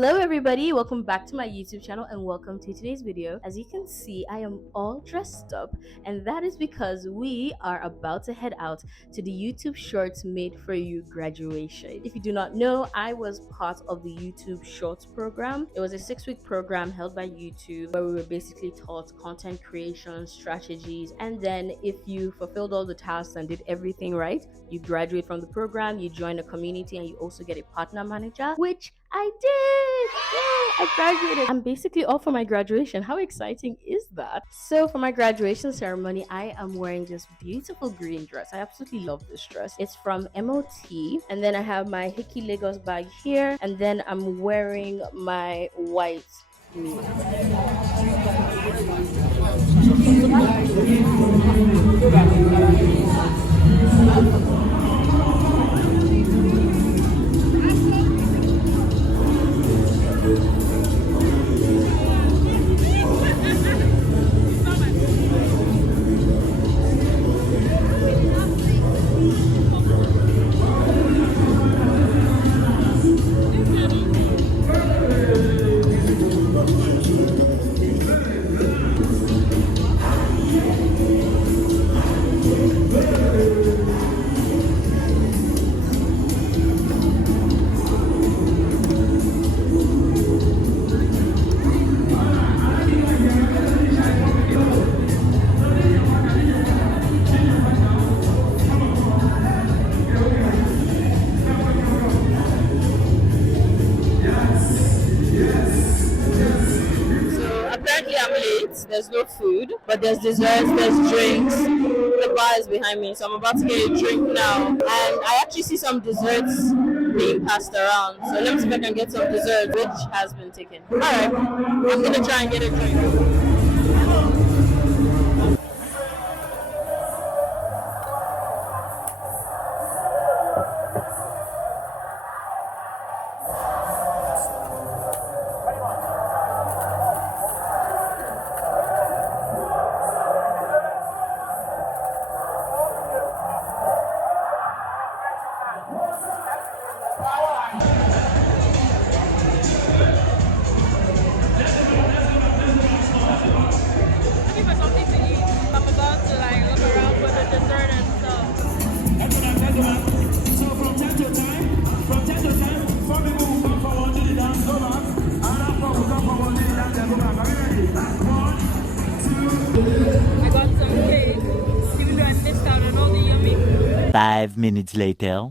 Hello everybody, welcome back to my YouTube channel and welcome to today's video. As you can see, I am all dressed up and that is because we are about to head out to the YouTube Shorts Made for You graduation. If you do not know, I was part of the YouTube Shorts program. It was a 6-week program held by YouTube where we were basically taught content creation strategies, and then if you fulfilled all the tasks and did everything right, you graduate from the program, you join a community, and you also get a partner manager, which I did! Yay! I graduated. I'm basically all for my graduation. How exciting is that? So for my graduation ceremony, I am wearing this beautiful green dress. I absolutely love this dress. It's from MOT. And then I have my Hickey Lagos bag here. And then I'm wearing my white mini. There's no food, but there's desserts, there's drinks. The bar is behind me, so I'm about to get a drink now. And I actually see some desserts being passed around. So let me see if I can get some dessert, which has been taken. Alright, I'm gonna try and get a drink. I got some cake. Give me a discount and all the yummy. 5 minutes later.